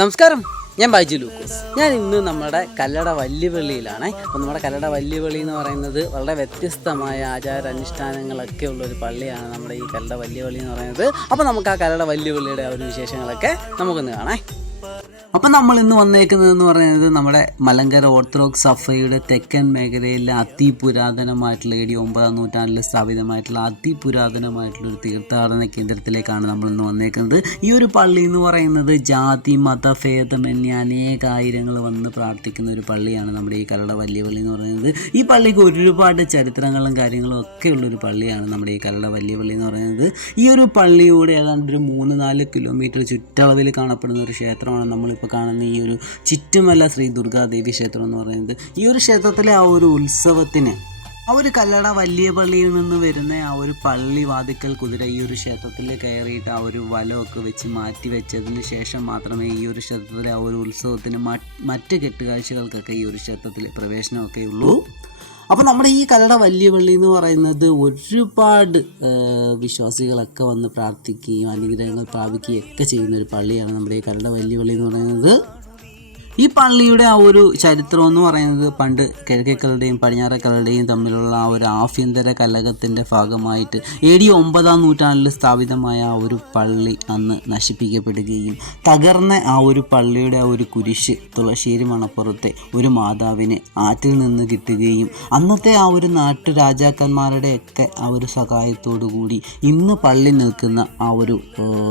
നമസ്കാരം. ഞാൻ ബൈജു ലൂക്കോസ്. ഞാൻ ഇന്ന് നമ്മുടെ കല്ലട വല്യപള്ളിയിലാണ് അപ്പോൾ നമ്മുടെ കല്ലട വല്യപള്ളി എന്ന് പറയുന്നത് വളരെ വ്യത്യസ്തമായ ആചാര അനുഷ്ഠാനങ്ങളൊക്കെ ഉള്ള ഒരു പള്ളിയാണ് നമ്മുടെ ഈ കല്ലട വല്യപള്ളി എന്ന് പറയുന്നത്. അപ്പോൾ നമുക്ക് ആ കല്ലട വല്യപള്ളിയുടെ ആ ഒരു വിശേഷങ്ങളൊക്കെ നമുക്കൊന്ന് കാണാം. അപ്പം നമ്മൾ ഇന്ന് വന്നേക്കുന്നത് എന്ന് പറയുന്നത് നമ്മുടെ മലങ്കര ഓർത്തഡോക്സ് സഫയുടെ തെക്കൻ മേഖലയിലെ അതിപുരാതനമായിട്ടുള്ള എ ഡി ഒമ്പതാം നൂറ്റാണ്ടിൽ സ്ഥാപിതമായിട്ടുള്ള അതിപുരാതനമായിട്ടുള്ള ഒരു തീർത്ഥാടന കേന്ദ്രത്തിലേക്കാണ് നമ്മൾ ഇന്ന് വന്നേക്കുന്നത്. ഈ ഒരു പള്ളി എന്ന് പറയുന്നത് ജാതി മതഭേദമന്യേ അനേകായിരങ്ങൾ വന്ന് പ്രാർത്ഥിക്കുന്ന ഒരു പള്ളിയാണ് നമ്മുടെ ഈ കല്ലട വലിയ പള്ളി എന്ന് പറയുന്നത്. ഈ പള്ളിക്ക് ഒരുപാട് ചരിത്രങ്ങളും കാര്യങ്ങളും ഒക്കെ ഉള്ളൊരു പള്ളിയാണ് നമ്മുടെ ഈ കല്ലട വലിയ പള്ളി എന്ന് പറയുന്നത്. ഈ ഒരു പള്ളിയുടെ ഏതാണ്ട് ഒരു മൂന്ന് നാല് കിലോമീറ്റർ ചുറ്റളവിൽ കാണപ്പെടുന്ന ഒരു ക്ഷേത്രമാണ് നമ്മളിപ്പോൾ കാണുന്ന ഈ ഒരു ചുറ്റുമല ശ്രീ ദുർഗാദേവി ക്ഷേത്രം എന്ന് പറയുന്നത് ഈ ഒരു ക്ഷേത്രത്തിലെ ആ ഒരു ഉത്സവത്തിന് ആ ഒരു കല്ലട വലിയ പള്ളിയിൽ നിന്ന് വരുന്ന ആ ഒരു പള്ളി വാതിക്കൽ കുതിര ഈ ഒരു ക്ഷേത്രത്തിൽ കയറിയിട്ട് ആ ഒരു വലമൊക്കെ വെച്ച് മാറ്റി വെച്ചതിന് ശേഷം മാത്രമേ ഈ ഒരു ക്ഷേത്രത്തിലെ ആ ഒരു ഉത്സവത്തിന് മറ്റ് കെട്ടുകാഴ്ചകൾക്കൊക്കെ ഈ ഒരു ക്ഷേത്രത്തിൽ പ്രവേശനമൊക്കെ ഉള്ളൂ. അപ്പോൾ നമ്മുടെ ഈ കല്ലട വലിയ പള്ളി എന്ന് പറയുന്നത് ഒരുപാട് വിശ്വാസികളൊക്കെ വന്ന് പ്രാർത്ഥിക്കുകയും അനുഗ്രഹങ്ങൾ പ്രാപിക്കുകയും ഒക്കെ ചെയ്യുന്ന ഒരു പള്ളിയാണ് നമ്മുടെ ഈ കല്ലട വലിയ പള്ളി എന്ന് പറയുന്നത്. ഈ പള്ളിയുടെ ആ ഒരു ചരിത്രം എന്ന് പറയുന്നത് പണ്ട് കിഴക്കേക്കളുടെയും പടിഞ്ഞാറക്കളുടെയും തമ്മിലുള്ള ആ ഒരു ആഭ്യന്തര കലകത്തിന്റെ ഭാഗമായിട്ട് എ ഡി ഒമ്പതാം നൂറ്റാണ്ടിൽ സ്ഥാപിതമായ ആ ഒരു പള്ളി അന്ന് നശിപ്പിക്കപ്പെടുകയും തകർന്ന ആ ഒരു പള്ളിയുടെ ആ ഒരു കുരിശ് തുളശ്ശേരി മണപ്പുറത്തെ ഒരു മാതാവിനെ ആറ്റിൽ നിന്ന് കിട്ടുകയും അന്നത്തെ ആ ഒരു നാട്ടു രാജാക്കന്മാരുടെയൊക്കെ ആ ഒരു സഹായത്തോടു കൂടി ഇന്ന് പള്ളി നിൽക്കുന്ന ആ ഒരു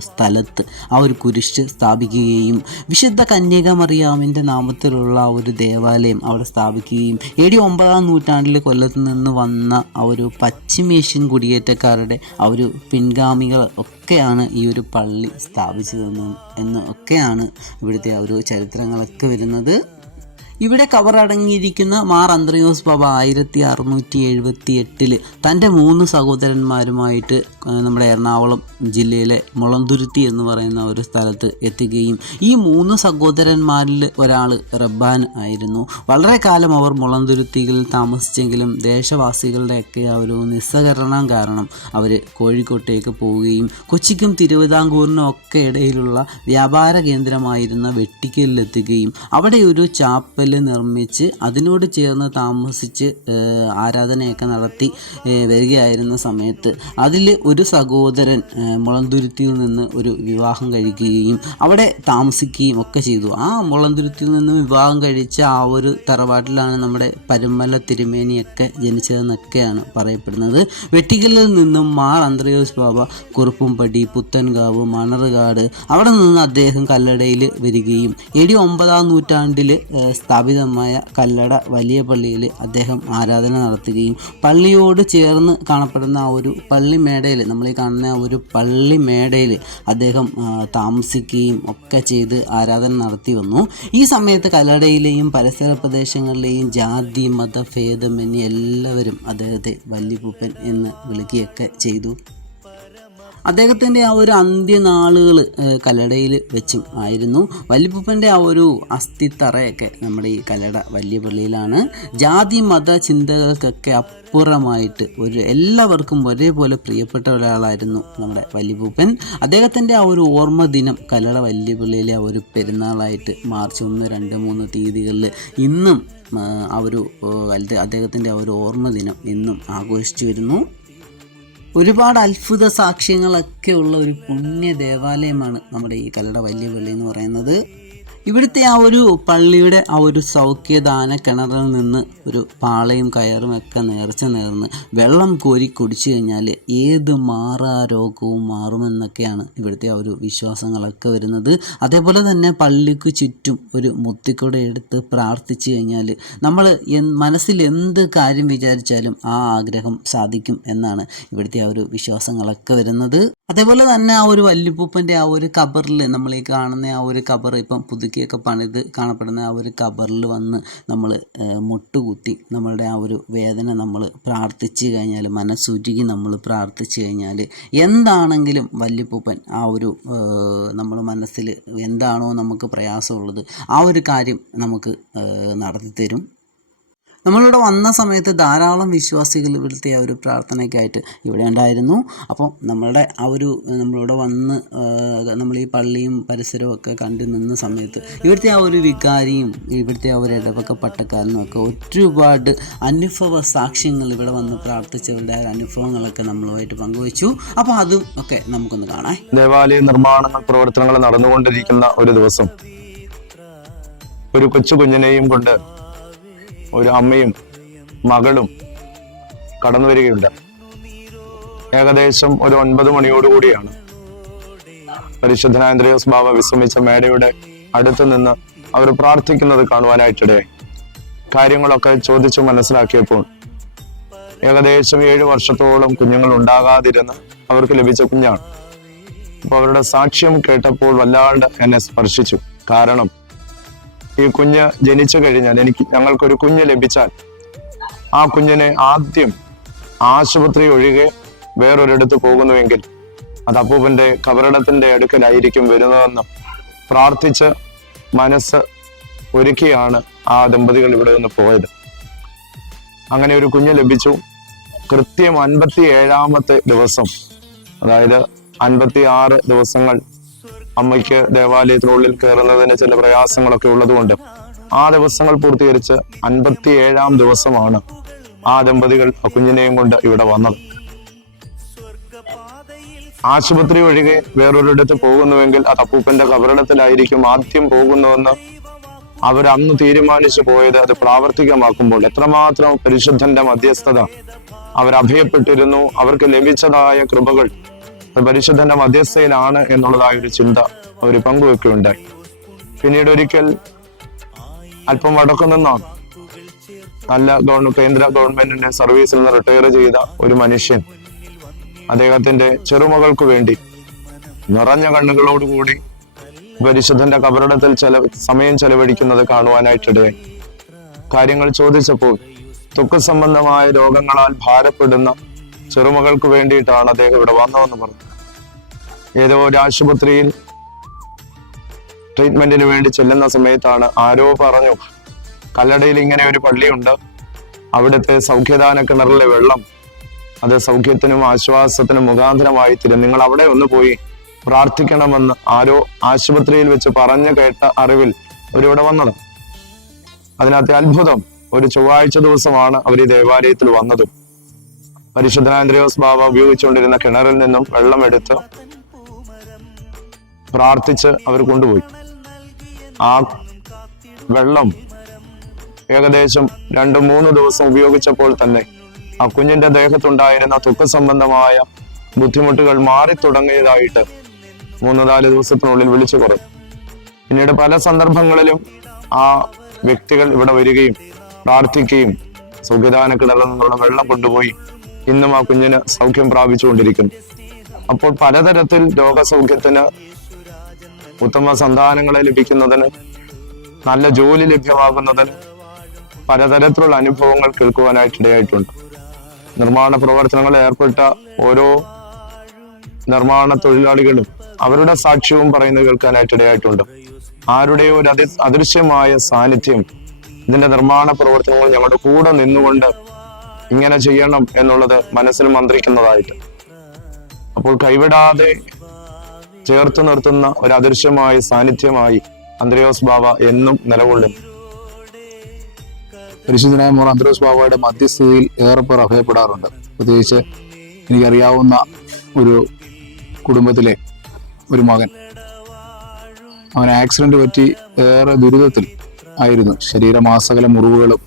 സ്ഥലത്ത് ആ ഒരു കുരിശ് സ്ഥാപിക്കുകയും വിശുദ്ധ കന്യകമറിയാമിന്റെ നാമത്തിലുള്ള ഒരു ദേവാലയം അവിടെ സ്ഥാപിക്കുകയും എ ഡി ഒമ്പതാം നൂറ്റാണ്ടിൽ കൊല്ലത്ത് നിന്ന് വന്ന ആ ഒരു പശ്ചിമേഷ്യൻ കുടിയേറ്റക്കാരുടെ ആ ഒരു പിൻഗാമികൾ ഒക്കെയാണ് ഈ ഒരു പള്ളി സ്ഥാപിച്ചതെന്ന് എന്ന് ഒക്കെയാണ് ഇവിടുത്തെ ആ ഒരു ചരിത്രങ്ങളൊക്കെ വരുന്നത്. ഇവിടെ കവർ അടങ്ങിയിരിക്കുന്ന മാർ അന്ത്രയോസ് ബാബ ആയിരത്തി അറുന്നൂറ്റി എഴുപത്തി എട്ടിൽ തന്റെ മൂന്ന് സഹോദരന്മാരുമായിട്ട് നമ്മുടെ എറണാകുളം ജില്ലയിലെ മുളന്തുരുത്തി എന്ന് പറയുന്ന ഒരു സ്ഥലത്ത് എത്തുകയും ഈ മൂന്ന് സഹോദരന്മാരിൽ ഒരാൾ റബ്ബാൻ ആയിരുന്നു. വളരെ കാലം അവർ മുളന്തുരുത്തിയിൽ താമസിച്ചെങ്കിലും ദേശവാസികളുടെയൊക്കെ ആ ഒരു നിസ്സഹകരണം കാരണം അവർ കോഴിക്കോട്ടേക്ക് പോവുകയും കൊച്ചിക്കും തിരുവിതാംകൂറിനും ഒക്കെ ഇടയിലുള്ള വ്യാപാര കേന്ദ്രമായിരുന്ന വെട്ടിക്കലിലെത്തുകയും അവിടെ ഒരു ചാപ്പൽ നിർമ്മിച്ച് അതിനോട് ചേർന്ന് താമസിച്ച് ആരാധനയൊക്കെ നടത്തി വരികയായിരുന്ന സമയത്ത് അതിൽ ഒരു സഹോദരൻ മുളന്തുരുത്തിയിൽ നിന്ന് ഒരു വിവാഹം കഴിക്കുകയും അവിടെ താമസിക്കുകയും ഒക്കെ ചെയ്തു. ആ മുളന്തുരുത്തിയിൽ നിന്ന് വിവാഹം കഴിച്ച ആ ഒരു തറവാട്ടിലാണ് നമ്മുടെ പരുമല തിരുമേനിയൊക്കെ ജനിച്ചതെന്നൊക്കെയാണ് പറയപ്പെടുന്നത്. വെട്ടിക്കലിൽ നിന്നും മാർ അന്ത്രയോസ് ബാബ കുറുപ്പുംപടി പുത്തൻകാവ് മണറുകാട് അവിടെ നിന്ന് അദ്ദേഹം കല്ലടയിൽ വരികയും എ ഡി ഒമ്പതാം നൂറ്റാണ്ടിൽ സ്ഥാപിതമായ കല്ലട വലിയ പള്ളിയിൽ അദ്ദേഹം ആരാധന നടത്തുകയും പള്ളിയോട് ചേർന്ന് കാണപ്പെടുന്ന ആ ഒരു പള്ളി മേടയിൽ നമ്മൾ ഈ കാണുന്ന ഒരു പള്ളി മേടയിൽ അദ്ദേഹം താമസിക്കുകയും ഒക്കെ ചെയ്ത് ആരാധന നടത്തി വന്നു. ഈ സമയത്ത് കല്ലടയിലെയും പരിസര പ്രദേശങ്ങളിലെയും ജാതി മത ഭേദമന്യേ എല്ലാവരും അദ്ദേഹത്തെ വല്യപ്പൂപ്പൻ എന്ന് വിളിക്കുകയൊക്കെ ചെയ്തു. അദ്ദേഹത്തിന്റെ ആ ഒരു അന്ത്യനാളുകൾ കല്ലടയിൽ വെച്ചും ആയിരുന്നു. വല്യപ്പൂപ്പന്റെ ആ ഒരു അസ്ഥിത്തറയൊക്കെ നമ്മുടെ ഈ കല്ലട വലിയ പള്ളിയിലാണ് ജാതി മത ചിന്തകൾക്കൊക്കെ അപ്പുറമായിട്ട് ഒരു എല്ലാവർക്കും ഒരേപോലെ പ്രിയപ്പെട്ട ഒരാളായിരുന്നു നമ്മുടെ വല്യപ്പൂപ്പൻ അദ്ദേഹത്തിന്റെ ആ ഒരു ഓർമ്മ ദിനം കല്ലട വലിയ പള്ളിയിലെ ആ ഒരു പെരുന്നാളായിട്ട് മാർച്ച് ഒന്ന് രണ്ട് മൂന്ന് തീയതികളിൽ ഇന്നും ആ, ഒരു അദ്ദേഹത്തിന്റെ ആ ഒരു ഓർമ്മ ദിനം ഇന്നും ആഘോഷിച്ചു വരുന്നു. ഒരുപാട് അത്ഭുത സാക്ഷ്യങ്ങളൊക്കെ ഉള്ള ഒരു പുണ്യ ദേവാലയമാണ് നമ്മുടെ ഈ കല്ലട വലിയ പള്ളി എന്ന് പറയുന്നത്. ഇവിടുത്തെ ആ ഒരു പള്ളിയുടെ ആ ഒരു സൗഖ്യദാന കിണറിൽ നിന്ന് ഒരു പാളയും കയറും ഒക്കെ നേർച്ച നേർന്ന് വെള്ളം കോരി കുടിച്ചു കഴിഞ്ഞാൽ ഏത് മാറാ രോഗവും മാറുമെന്നൊക്കെയാണ് ഇവിടുത്തെ ആ ഒരു വിശ്വാസങ്ങളൊക്കെ വരുന്നത്. അതേപോലെ തന്നെ പള്ളിക്ക് ചുറ്റും ഒരു മുത്തിക്കുട എടുത്ത് പ്രാർത്ഥിച്ചു കഴിഞ്ഞാൽ നമ്മൾ മനസ്സിൽ എന്ത് കാര്യം വിചാരിച്ചാലും ആ ആഗ്രഹം സാധിക്കും എന്നാണ് ഇവിടുത്തെ ആ ഒരു വിശ്വാസങ്ങളൊക്കെ വരുന്നത്. അതേപോലെ തന്നെ ആ ഒരു വല്യപ്പൂപ്പന്റെ ആ ഒരു കബറിൽ നമ്മൾ ഈ കാണുന്ന ആ ഒരു കബർ ഇപ്പം പുതുക്കിയൊക്കെ പണിത് കാണപ്പെടുന്ന ആ ഒരു കബറിൽ വന്ന് നമ്മൾ മുട്ടുകുത്തി നമ്മളുടെ ആ ഒരു വേദന നമ്മൾ പ്രാർത്ഥിച്ചു കഴിഞ്ഞാൽ മനസ്സുരുകി നമ്മൾ പ്രാർത്ഥിച്ചു കഴിഞ്ഞാൽ എന്താണെങ്കിലും വല്യപ്പൂപ്പൻ ആ ഒരു നമ്മൾ മനസ്സിൽ എന്താണോ നമുക്ക് പ്രയാസമുള്ളത് ആ ഒരു കാര്യം നമുക്ക് നടത്തി തരും നമ്മളിവിടെ വന്ന സമയത്ത് ധാരാളം വിശ്വാസികൾ ഇവിടുത്തെ ആ ഒരു പ്രാർത്ഥനയ്ക്കായിട്ട് ഇവിടെ ഉണ്ടായിരുന്നു. അപ്പോൾ നമ്മളുടെ ആ ഒരു നമ്മളിവിടെ വന്ന് നമ്മൾ ഈ പള്ളിയും പരിസരവും ഒക്കെ കണ്ടു നിന്ന സമയത്ത് ഇവിടുത്തെ ആ ഒരു വികാരിയും ഇവിടുത്തെ ആ ഒരു ഇടവക്ക പട്ടക്കാരനും ഒക്കെ ഒരുപാട് അനുഭവ സാക്ഷ്യങ്ങൾ ഇവിടെ വന്ന് പ്രാർത്ഥിച്ചവരുടെ അനുഭവങ്ങളൊക്കെ നമ്മളുമായിട്ട് പങ്കുവച്ചു. അപ്പോൾ അതും ഒക്കെ നമുക്കൊന്ന് കാണാം. ദേവാലയ നിർമ്മാണ പ്രവർത്തനങ്ങൾ നടന്നുകൊണ്ടിരിക്കുന്ന ഒരു ദിവസം ഒരു കൊച്ചു കുഞ്ഞിനെയും കൊണ്ട് ഒരു അമ്മയും മകളും കടന്നു വരികയുണ്ട് ഏകദേശം ഒരു ഒൻപത് മണിയോടുകൂടിയാണ് പരിശുദ്ധനാന്ത്രിയോസ് ബാബ വിശ്രമിച്ച മേടയുടെ അടുത്ത് നിന്ന് അവർ പ്രാർത്ഥിക്കുന്നത് കാണുവാനായിട്ടിടയായി. കാര്യങ്ങളൊക്കെ ചോദിച്ചു മനസ്സിലാക്കിയപ്പോൾ ഏകദേശം ഏഴു വർഷത്തോളം കുഞ്ഞുങ്ങൾ ഉണ്ടാകാതിരുന്ന് അവർക്ക് ലഭിച്ച കുഞ്ഞാണ്. അപ്പൊ അവരുടെ സാക്ഷ്യം കേട്ടപ്പോൾ വല്ലാണ്ട് എന്നെ സ്പർശിച്ചു. കാരണം ഈ കുഞ്ഞ് ജനിച്ചു കഴിഞ്ഞാൽ എനിക്ക് ഞങ്ങൾക്കൊരു കുഞ്ഞ് ലഭിച്ചാൽ ആ കുഞ്ഞിനെ ആദ്യം ആശുപത്രി ഒഴികെ വേറൊരിടത്ത് പോകുന്നുവെങ്കിൽ അത് അപ്പൂപ്പന്റെ കബറിടത്തിന്റെ അടുക്കലായിരിക്കും വരുന്നതെന്ന് പ്രാർത്ഥിച്ച് മനസ്സ് ഒരുക്കിയാണ് ആ ദമ്പതികൾ ഇവിടെ നിന്ന് പോയത്. അങ്ങനെ ഒരു കുഞ്ഞ് ലഭിച്ചു. കൃത്യം അൻപത്തി ഏഴാമത്തെ ദിവസം അതായത് അൻപത്തി ആറ് ദിവസങ്ങൾ അമ്മയ്ക്ക് ദേവാലയത്തിനുള്ളിൽ കയറുന്നതിന് ചില പ്രയാസങ്ങളൊക്കെ ഉള്ളതുകൊണ്ട് ആ ദിവസങ്ങൾ പൂർത്തീകരിച്ച് അൻപത്തി ഏഴാം ദിവസമാണ് ആ ദമ്പതികൾ ആ കുഞ്ഞിനെയും കൊണ്ട് ഇവിടെ വന്നത്. ആശുപത്രി ഒഴികെ വേറൊരിടത്ത് പോകുന്നുവെങ്കിൽ അത് അപ്പൂപ്പന്റെ കബറിടത്തിലായിരിക്കും ആദ്യം പോകുന്നുവെന്ന് അവരന്ന് തീരുമാനിച്ചു പോയത് അത് പ്രാവർത്തികമാക്കുമ്പോൾ എത്രമാത്രം പരിശുദ്ധന്റെ മധ്യസ്ഥത അവരഭയപ്പെട്ടിരുന്നു അവർക്ക് ലഭിച്ചതായ കൃപകൾ പരിശുദ്ധന്റെ മധ്യസ്ഥയിലാണ് എന്നുള്ളതായ ഒരു ചിന്ത അവർ പങ്കുവെക്കുകയുണ്ടായി പിന്നീട് ഒരിക്കൽ അല്പം വടക്കു നിന്നാണ് നല്ല ഗവൺമെന്റ് കേന്ദ്ര ഗവൺമെന്റിന്റെ സർവീസിൽ നിന്ന് റിട്ടയർ ചെയ്ത ഒരു മനുഷ്യൻ അദ്ദേഹത്തിന്റെ ചെറുമകൾക്ക് വേണ്ടി നിറഞ്ഞ കണ്ണുകളോടുകൂടി പരിശുദ്ധന്റെ കബറിടത്തിൽ ചെല സമയം ചെലവഴിക്കുന്നത് കാണുവാനായിട്ടിടയായി കാര്യങ്ങൾ ചോദിച്ചപ്പോൾ ത്വക്ക് സംബന്ധമായ രോഗങ്ങളാൽ ഭാരപ്പെടുന്ന ചെറുമകൾക്ക് വേണ്ടിയിട്ടാണ് അദ്ദേഹം ഇവിടെ വന്നതെന്ന് പറഞ്ഞു. ഏതോ ഒരു ആശുപത്രിയിൽ ട്രീറ്റ്മെന്റിന് വേണ്ടി ചെല്ലുന്ന സമയത്താണ് ആരോ പറഞ്ഞു കല്ലടയിൽ ഇങ്ങനെ ഒരു പള്ളിയുണ്ട്. അവിടുത്തെ സൗഖ്യദാന കിണറിലെ വെള്ളം. അത് സൗഖ്യത്തിനും ആശ്വാസത്തിനും മുഖാന്തരമായി തരും. നിങ്ങൾ അവിടെ ഒന്ന് പോയി പ്രാർത്ഥിക്കണമെന്ന് ആരോ ആശുപത്രിയിൽ വെച്ച് പറഞ്ഞു കേട്ട അറിവിൽ അവരിവിടെ വന്നത്. അതിനകത്തെ അത്ഭുതം ഒരു ചൊവ്വാഴ്ച ദിവസമാണ് അവർ ഈ ദേവാലയത്തിൽ വന്നതും. പരിശുദ്ധനാന്ദ്രയോസ് ബാബ ഉപയോഗിച്ചുകൊണ്ടിരുന്ന കിണറിൽ നിന്നും വെള്ളം എടുത്ത് പ്രാർത്ഥിച്ച് അവർ കൊണ്ടുപോയി. ആ വെള്ളം ഏകദേശം രണ്ട് മൂന്ന് ദിവസം ഉപയോഗിച്ചപ്പോൾ തന്നെ ആ കുഞ്ഞിന്റെ ദേഹത്തുണ്ടായിരുന്ന തുക്ക സംബന്ധമായ ബുദ്ധിമുട്ടുകൾ മാറി തുടങ്ങിയതായിട്ട് മൂന്ന് നാല് ദിവസത്തിനുള്ളിൽ വിളിച്ചു പറഞ്ഞു പിന്നീട് പല സന്ദർഭങ്ങളിലും ആ വ്യക്തികൾ ഇവിടെ വരികയും പ്രാർത്ഥിക്കുകയും സൗഖ്യദാന കിണറിൽ നിന്നുള്ള വെള്ളം കൊണ്ടുപോയി ഇന്നും ആ കുഞ്ഞിന് സൗഖ്യം പ്രാപിച്ചുകൊണ്ടിരിക്കുന്നു. അപ്പോൾ പലതരത്തിൽ രോഗസൗഖ്യത്തിന് ഉത്തമ സന്താനങ്ങളെ ലഭിക്കുന്നതിന് നല്ല ജോലി ലഭ്യമാകുന്നതിന് പലതരത്തിലുള്ള അനുഭവങ്ങൾ കേൾക്കുവാനായിട്ട് ഇടയായിട്ടുണ്ട്. നിർമ്മാണ പ്രവർത്തനങ്ങളിൽ ഏർപ്പെട്ട ഓരോ നിർമ്മാണ തൊഴിലാളികളും അവരുടെ സാക്ഷ്യവും പറയുന്നത് കേൾക്കാനായിട്ട് ഇടയായിട്ടുണ്ട്. ആരുടെയോ ഒരു അതി അദൃശ്യമായ സാന്നിധ്യം ഇതിന്റെ നിർമ്മാണ പ്രവർത്തനങ്ങൾ ഞങ്ങളുടെ കൂടെ നിന്നുകൊണ്ട് ഇങ്ങനെ ചെയ്യണം എന്നുള്ളത് മനസ്സിൽ മന്ത്രിക്കുന്നതായിട്ട്. അപ്പോൾ കൈവിടാതെ ചേർത്ത് നിർത്തുന്ന ഒരു അദൃശ്യമായ സാന്നിധ്യമായി അന്ത്രയോസ് ബാബ എന്നും നിലകൊള്ളും പരിശുദ്ധനായ മോർ അന്ത്രോസ് ബാബയുടെ ഏറെ പേർ അഭയപ്പെടാറുണ്ട്. പ്രത്യേകിച്ച് എനിക്കറിയാവുന്ന ഒരു കുടുംബത്തിലെ ഒരു മകൻ. അവൻ ആക്സിഡന്റ് പറ്റി ഏറെ ദുരിതത്തിൽ ആയിരുന്നു. ശരീരമാസകല മുറിവുകളും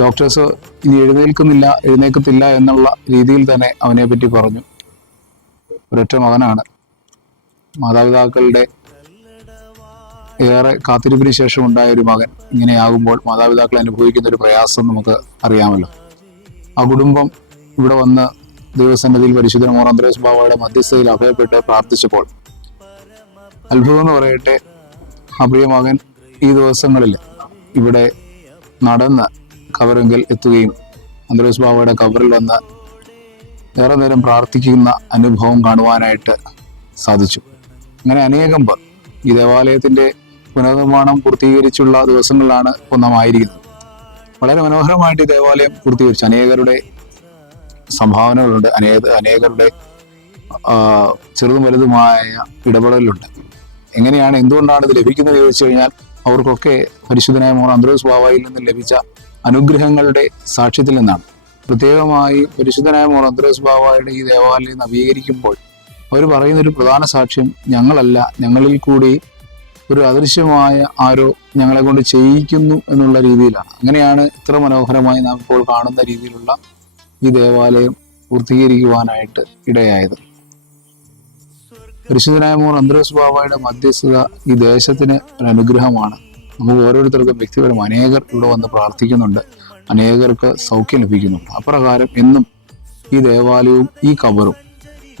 ഡോക്ടേഴ്സ് ഇനി എഴുന്നേൽക്കുന്നില്ല എഴുന്നേൽക്കത്തില്ല എന്നുള്ള രീതിയിൽ തന്നെ അവനെ പറ്റി പറഞ്ഞു. ഒരൊറ്റ മകനാണ്. മാതാപിതാക്കളുടെ ഏറെ കാത്തിരിപ്പിന് ശേഷം ഉണ്ടായ ഒരു മകൻ ഇങ്ങനെയാകുമ്പോൾ മാതാപിതാക്കൾ അനുഭവിക്കുന്ന ഒരു പ്രയാസം നമുക്ക് അറിയാമല്ലോ. ആ കുടുംബം ഇവിടെ വന്ന് ദൈവസന്നിധിയിൽ പരിശുദ്ധ മോർ അന്ത്രേസ് ബാബയുടെ മധ്യസ്ഥയിൽ അഭയപ്പെട്ട് പ്രാർത്ഥിച്ചപ്പോൾ അത്ഭുതം എന്ന് പറയട്ടെ ആ പ്രിയ മകൻ ഈ ദിവസങ്ങളിൽ ഇവിടെ നടന്ന് കവറെങ്കിൽ എത്തുകയും അന്തരേസ് ബാബയുടെ കവറിൽ വന്ന് ഏറെ നേരം പ്രാർത്ഥിക്കുന്ന അനുഭവം കാണുവാനായിട്ട് സാധിച്ചു. അങ്ങനെ അനേകം പേർ ഈ ദേവാലയത്തിന്റെ പുനർനിർമ്മാണം പൂർത്തീകരിച്ചുള്ള ദിവസങ്ങളിലാണ് ഒന്നമായിരിക്കുന്നത്. വളരെ മനോഹരമായിട്ട് ഈ ദേവാലയം പൂർത്തീകരിച്ചു. അനേകരുടെ സംഭാവനകളുണ്ട്. അനേക അനേകരുടെ ചെറുതും വലുതുമായ ഇടപെടലുണ്ട്. എങ്ങനെയാണ് എന്തുകൊണ്ടാണ് ഇത് ലഭിക്കുന്നത് ചോദിച്ചു കഴിഞ്ഞാൽ അവർക്കൊക്കെ പരിശുദ്ധനായ മോഹൻ അന്ത്രോസ് ബാബായിൽ നിന്ന് ലഭിച്ച അനുഗ്രഹങ്ങളുടെ സാക്ഷ്യത്തിൽ നിന്നാണ്. പ്രത്യേകമായി പരിശുദ്ധനായ മോഹൻ അന്ത്രോസ് ബാബായുടെ ഈ ദേവാലയം നവീകരിക്കുമ്പോൾ അവർ പറയുന്ന ഒരു പ്രധാന സാക്ഷ്യം ഞങ്ങളല്ല. ഞങ്ങളിൽ കൂടി ഒരു അദൃശ്യമായ ആരോ ഞങ്ങളെ കൊണ്ട് ചെയ്യിക്കുന്നു എന്നുള്ള രീതിയിലാണ്. അങ്ങനെയാണ് ഇത്ര മനോഹരമായി നാം ഇപ്പോൾ കാണുന്ന രീതിയിലുള്ള ഈ ദേവാലയം പൂർത്തീകരിക്കുവാനായിട്ട് ഇടയായത്. പരിശുദ്ധനായ മോർ അന്ത്രോസ് ബാബായുടെ മധ്യസ്ഥത ഈ ദേശത്തിന് ഒരു അനുഗ്രഹമാണ് നമുക്ക് ഓരോരുത്തർക്കും വ്യക്തിപരം അനേകർ ഇവിടെ വന്ന് പ്രാർത്ഥിക്കുന്നുണ്ട്. അനേകർക്ക് സൗഖ്യം ലഭിക്കുന്നുണ്ട്. അപ്രകാരം എന്നും ഈ ദേവാലയവും ഈ കബറും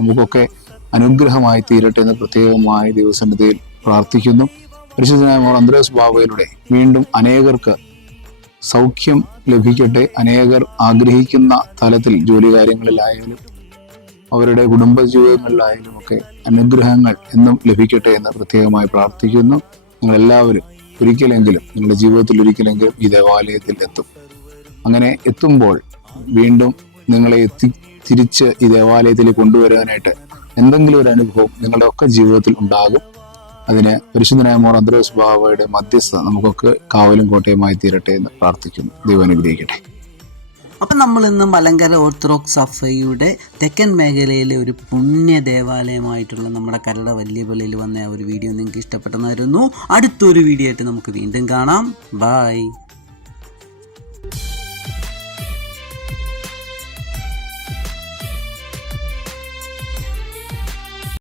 നമുക്കൊക്കെ അനുഗ്രഹമായി തീരട്ടെ എന്ന് പ്രത്യേകമായ ദിവസനിധിയിൽ പ്രാർത്ഥിക്കുന്നു. പരിശുദ്ധനായ മോൾ അന്ത്രോസ് ബാബയിലൂടെ വീണ്ടും അനേകർക്ക് സൗഖ്യം ലഭിക്കട്ടെ. അനേകർ ആഗ്രഹിക്കുന്ന തലത്തിൽ ജോലി കാര്യങ്ങളിലായാലും അവരുടെ കുടുംബജീവിതങ്ങളിലായാലും ഒക്കെ അനുഗ്രഹങ്ങൾ എന്നും ലഭിക്കട്ടെ എന്ന് പ്രത്യേകമായി പ്രാർത്ഥിക്കുന്നു. നിങ്ങളെല്ലാവരും ഒരിക്കലെങ്കിലും നിങ്ങളുടെ ജീവിതത്തിൽ ഒരിക്കലെങ്കിലും ഈ ദേവാലയത്തിൽ എത്തും. അങ്ങനെ എത്തുമ്പോൾ വീണ്ടും നിങ്ങളെ എത്തി തിരിച്ച് ഈ ദേവാലയത്തിൽ കൊണ്ടുവരാനായിട്ട് എന്തെങ്കിലും ഒരു അനുഭവം നിങ്ങളുടെ ഒക്കെ ജീവിതത്തിൽ ഉണ്ടാകും. അതിന് പരിശുദ്ധനായ മോർ അന്ത്രോസ് ബാബയുടെ മധ്യസ്ഥ നമുക്കൊക്കെ കാവലും കോട്ടയുമായി തീരട്ടെ എന്ന് പ്രാർത്ഥിക്കുന്നു. ദൈവം അനുഗ്രഹിക്കട്ടെ. അപ്പം നമ്മൾ ഇന്ന് മലങ്കര ഓർത്തഡോക്സ് സഫയുടെ തെക്കൻ മേഖലയിലെ ഒരു പുണ്യ ദേവാലയമായിട്ടുള്ള നമ്മുടെ കരട വലിയ പള്ളിയിൽ വന്ന ഒരു വീഡിയോ നിങ്ങൾക്ക് ഇഷ്ടപ്പെട്ടെന്നായിരുന്നു. അടുത്തൊരു വീഡിയോ ആയിട്ട് നമുക്ക് വീണ്ടും കാണാം. ബായ്